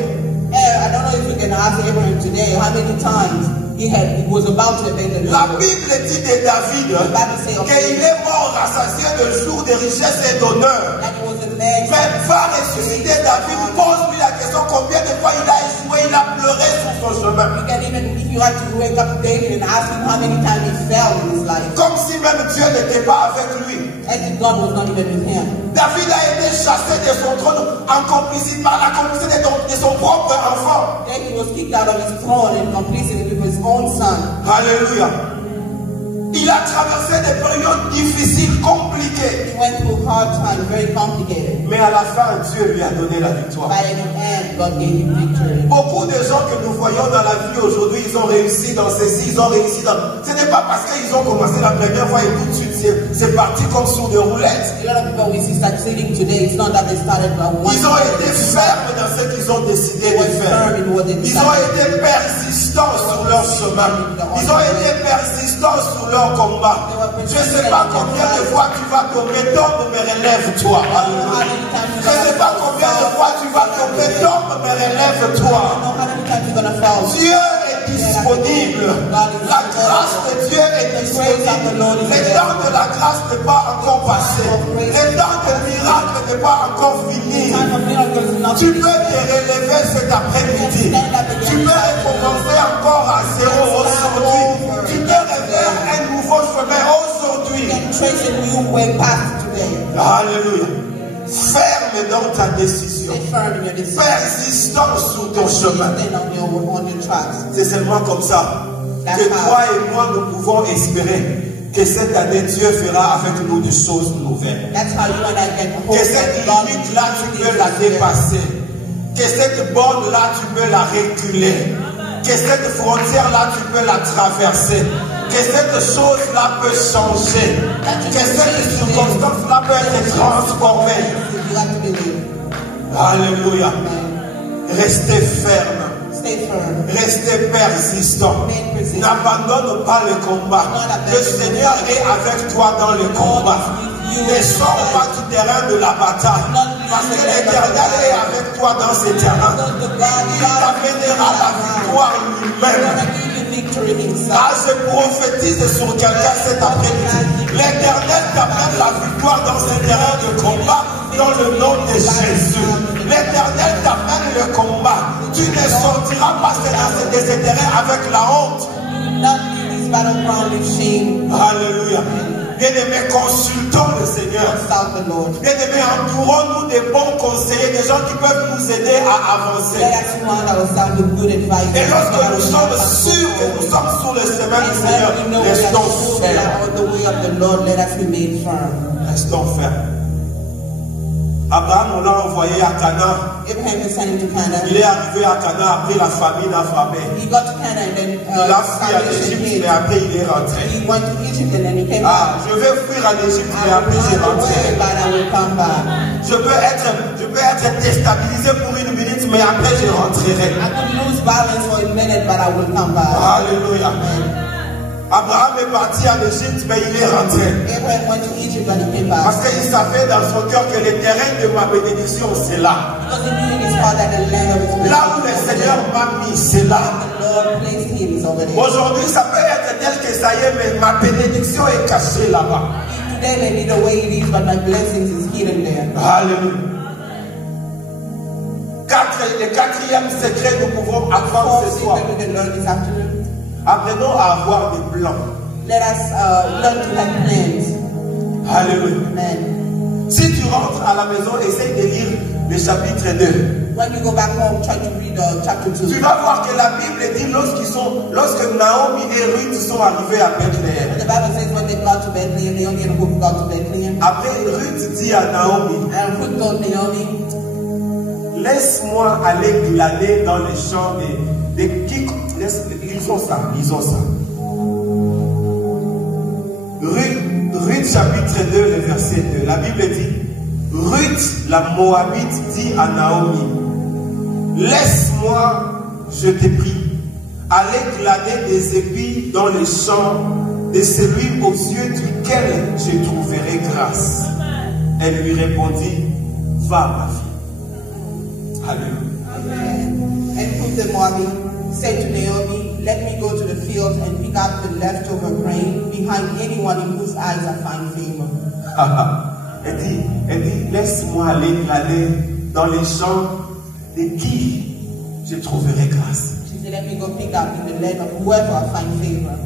I don't know if you can ask Abraham today how many times he was about to abandon the La Lord. Bible dit de David qu'il est mort rassasié de jours de richesse et d'honneur. And he was a man. Mais va ressusciter David, pose-lui la question combien de fois il a échoué, il a pleuré sur son chemin. You can even, if you had to wake up daily and ask him how many times he fell in his life, Comme si même Dieu n'était pas avec lui. as if God was not even with him. David a été chassé de son trône en complicité par la complicité de son propre enfant. Then he was kicked out of his throne in complicity with his own son. Alléluia. Il a traversé des périodes difficiles, compliquées. He went through hard times, very complicated. Mais à la fin, Dieu lui a donné la victoire. But in the end, God gave him victory. Beaucoup de gens que nous voyons dans la vie aujourd'hui, ils ont réussi dans ceci, ils ont réussi dans... Ce n'est pas parce qu'ils ont commencé la première fois et tout de suite, c'est parti comme sur des roulettes. A lot of people we see succeeding today, it's not that they started by one Ils ont été fermes dans ce ce qu'ils ont décidé de faire. Ils ont été persistants sur leur chemin. Ils ont été persistants sur leur combat. Je ne sais pas combien de fois tu vas tomber, tombe, mais relève-toi. Je ne sais pas combien de fois tu vas tomber, tombe, mais relève-toi. Dieu est disponible. La grâce de Dieu est disponible. Le temps de la grâce n'est pas encore passé. Le temps de miracle n'est pas encore fini. Tu peux te relever cet après-midi. Tu peux recommencer encore à zéro aujourd'hui. Tu peux refaire un nouveau chemin aujourd'hui. Alléluia. Ferme dans ta décision. Persistant sur ton chemin. C'est seulement comme ça que toi et moi nous pouvons espérer que cette année Dieu fera avec nous des choses nouvelles. Que cette limite-là tu peux la dépasser. Que cette borne-là tu peux la reculer. Que cette frontière-là tu peux la traverser. Que cette chose-là peut changer. Que cette circonstance-là peut être transformée. Alléluia. Restez ferme. Restez persistant. N'abandonne pas le combat. Le Seigneur est avec toi dans le combat. Ne sors pas du terrain de la bataille. Parce que l'Éternel est avec toi dans ce terrain. Il t'amènera la victoire lui-même. Ah, je prophétise sur quelqu'un cet après-midi. L'Éternel t'amène la victoire dans ce terrain de combat dans le nom de Jésus. L'Éternel t'amène le combat. Tu ne sortiras pas de ce terrain avec la honte. Alléluia. Bien-aimés, consultons le Seigneur. Bien-aimés, entourons-nous des bons conseillers, des gens qui peuvent nous aider à avancer. Et lorsque nous sommes sûrs que nous sommes sur le chemin du Seigneur, restons fermes. Restons fermes. Abraham, on l'a envoyé à Canaan. Il est arrivé à Canaan après la famine affamée. Il a fui à l'Égypte, mais après il est rentré. Ah, je vais fuir à l'Égypte, mais après je rentrerai. Je peux être déstabilisé pour une minute, mais après je rentrerai. Alléluia. Abraham est parti à l'Égypte, mais il est rentré. Parce qu'il savait dans son cœur que le terrain de ma bénédiction, c'est là. Là où le Seigneur m'a mis, c'est là. Aujourd'hui, ça peut être tel que ça y est, mais ma bénédiction est cachée là-bas. Alléluia. Le quatrième secret, nous pouvons apprendre ce soir. Apprenons à avoir des plans. Let us learn to have plans. Alléluia. Amen. Si tu rentres à la maison, essaye de lire le chapitre 2. When you go back home, try to read chapter 2. Tu vas voir que la Bible dit lorsque Naomi et Ruth sont arrivés à Bethléem. The Bible says when they got to Bethlehem, Naomi and Ruth got to Bethlehem. Après, Ruth dit à Naomi, and Ruth told Naomi, laisse-moi aller glaner dans les champs des qui. Lisons ça. Ruth chapitre 2, le verset 2. La Bible dit, Ruth la Moabite dit à Naomi, laisse-moi, je te prie, aller glaner des épis dans les champs de celui aux yeux duquel je trouverai grâce. Elle lui répondit, va ma fille. Alléluia. And Ruth the Moabite said to Naomi, let me go to the field and pick up the leftover grain behind anyone in whose eyes I find favor. Elle dit, laisse-moi aller glaner dans les champs de qui je trouverai grâce. She said, let me go pick up in the land of whoever I find favor.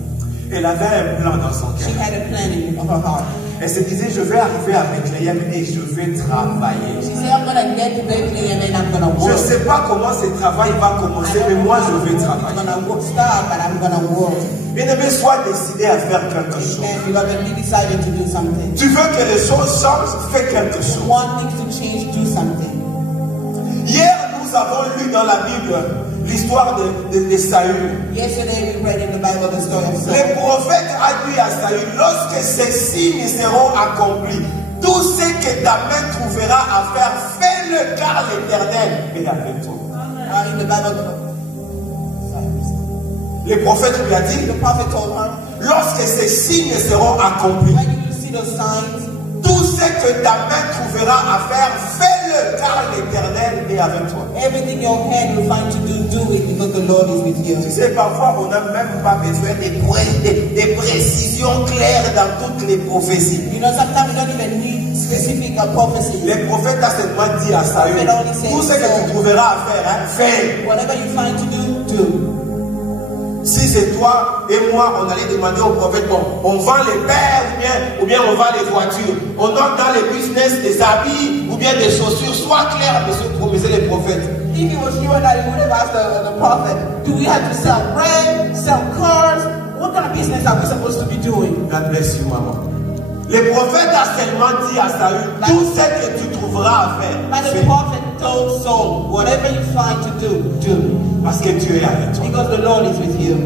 Elle avait un plan dans son cœur. She had a plan in her heart. Elle se disait, je vais arriver à Bethléem et je vais travailler. She said, I'm going to get to Bethlehem and I'm going to work. Je ne sais pas comment ce travail va commencer, mais moi je vais travailler. I'm going to start, but I'm going to work. Bien-aimé, sois décidé à faire quelque chose. You got to be decided to do something. Tu veux que les choses changent, fais quelque chose. Want things to change, do something. Hier, nous avons lu dans la Bible l'histoire de Saül. Yesterday we read in the Bible the story of Saul. Le prophète a dit à Saül, lorsque ces signes seront accomplis, Tout ce que ta main trouvera à faire, fais-le car l'Éternel est avec toi. In the Bible, Le prophète lui a dit, the prophet told her, lorsque ces signes seront accomplis, when you see those signs, tout ce que ta main trouvera à faire, fais-le car l'Éternel est avec toi. everything your hand will find to do it because the Lord is with you. Tu sais, parfois on n'a même pas besoin des précisions claires dans toutes les prophéties. You know, sometimes we don't even need specific prophecies. Les prophètes a seulement dit à Saül, tout ce que tu trouveras à faire, hein, fais. Whatever you find to do. Si c'est toi et moi, on allait demander au prophète, bon, on vend les pères ou bien on vend les voitures. On entre dans les business des habits ou bien des chaussures. Sois clair, monsieur le prophète. If it was you and I, you would have asked the prophet, do we have to sell bread, sell cars? What kind of business are we supposed to be doing? God bless you, maman. Le prophète a seulement dit à Saül, tout ce que tu trouveras à faire. And the prophet told Saul, whatever you find to do. Parce que Dieu est avec toi. Because the Lord is with you.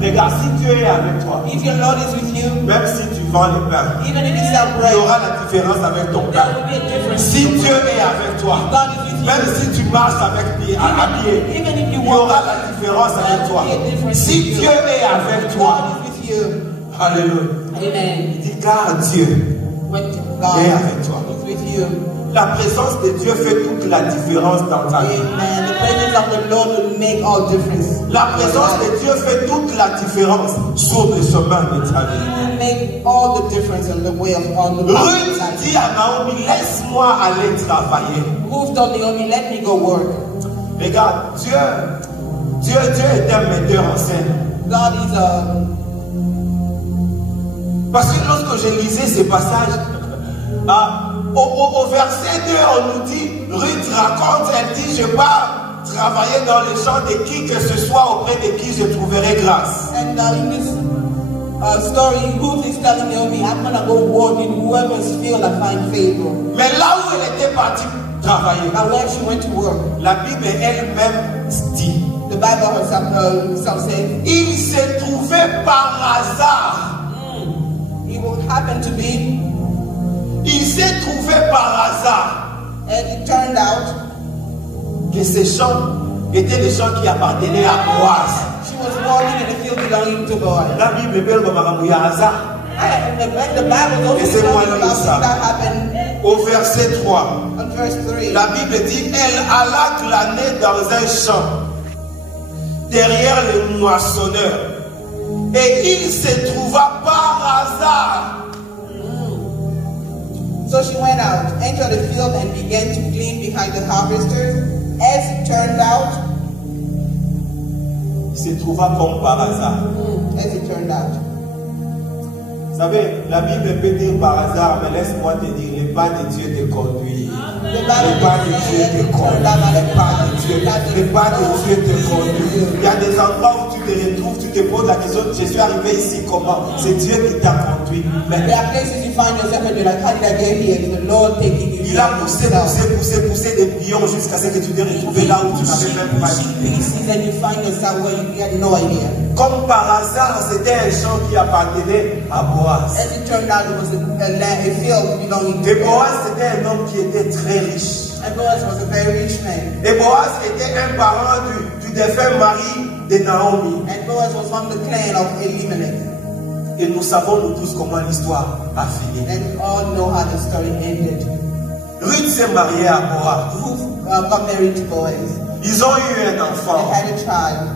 Regarde, si Dieu est avec toi, If your Lord is with you, même si tu vends les pains, even if you sell il bread, y aura la différence avec ton there pain. will be a difference. Si Dieu est avec toi, If God is with you, même si tu marches avec pied, à pied, even if you il y aura walk, la différence avec toi. there will be a difference Si with Dieu you. est avec toi, God is with you. alléluia. Amen. Il dit car Dieu When God est avec toi. is with you. La présence de Dieu fait toute la différence dans ta vie. Amen. The presence of the Lord will make all difference. La présence de Dieu fait toute la différence sur le chemin de ta vie. He will make all the difference on the way of on the path of Ruth life. dit à Naomi, laisse-moi aller travailler. Ruth told Naomi, let me go work. Regarde, Dieu est un metteur en scène. God is a... Parce que lorsque je lisais ce passage, au verset 2, on nous dit, Ruth raconte, elle dit, je pars travailler dans le champ de qui que ce soit auprès de qui je trouverai grâce. And in this story, Ruth is telling Naomi, I'm going to go work in whoever's field I find favor. Mais là où elle était partie travailler, And when she went to work, la Bible elle-même dit, the Bible herself says, il s'est trouvé par hasard. it will happen to be, Il s'est trouvé par hasard and it turned out, que ces champs étaient des champs qui appartenaient à Boaz. she was walking in a field belonging to Boaz. La Bible parle de Maramouya hasard. And the Bible also Laissez-moi tells lire about ça. things that happened Au verset 3, on verse 3. la Bible dit, elle alla glaner dans un champ derrière le moissonneur. Et il se trouva par hasard. So she went out, entered the field, and began to glean behind the harvesters. As it turned out, Il se trouva comme par hasard. as it turned out. Vous savez, la Bible peut dire par hasard, mais laisse-moi te dire, les pas de Dieu te conduisent. The Les Bible pas de Dieu says te it turned conduisent. out Les as pas de Dieu, les pas de Dieu te conduisent. Il y a des endroits où tu te retrouves, tu te poses la question, je suis arrivé ici comment? C'est Dieu qui t'a conduit. Mais There are places you find yourself and you're like, how did I get here? It's the Lord taking you. il a poussé des bouillons jusqu'à ce que tu te retrouves là où tu n'avais même pas Pushing dit. pieces and you find yourself where you had no idea. Comme par hasard, c'était un champ qui appartenait à Boaz. As it turned out, it was a field belonging Et to Boaz, c'était un homme qui était très riche. And Boaz was a very rich man. Et Boaz était un parent du défunt mari de Naomi. And Boaz was from the clan of Elimelech. Et nous savons nous tous comment l'histoire a fini. And we all know how the story ended. Ruth s'est mariée à Boaz. Ruth got married to Boaz. Ils ont eu un enfant. They had a child.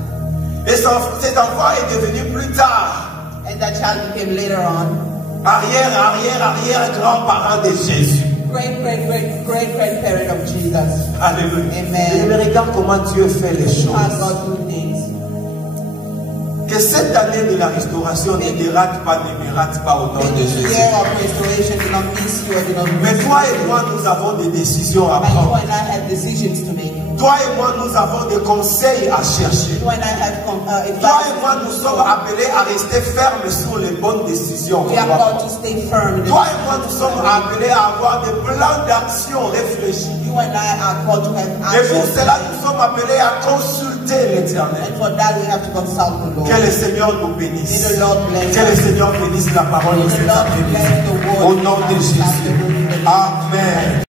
Et cet enfant est devenu plus tard And that child became later on arrière grand-parent de Jésus. great grandparent of Jesus. Alléluia. Amen. Mais regarde comment Dieu fait les How choses. God do things. Que cette année de la restauration ne te rate pas, ne me rate pas au nom In de this Jésus. year of restoration, do not miss you or do not Mais miss toi you. et moi, nous avons des décisions à But you prendre. and I have decisions to make. Toi et moi, nous avons des conseils à chercher. You and I have Toi et moi, nous sommes appelés à rester fermes sur les bonnes décisions. We are called to stay firm. Toi et moi, nous sommes appelés à avoir des plans d'action réfléchis. You and I are called to have Et pour action. cela, nous sommes appelés à consulter l'Éternel. And for that, we have to consult the Lord. Que le Seigneur nous bénisse. May the Lord bless Que le us. Seigneur bénisse la parole de May the cet Lord après-midi. bless the word Au nom de this Jésus. afternoon in the Amen.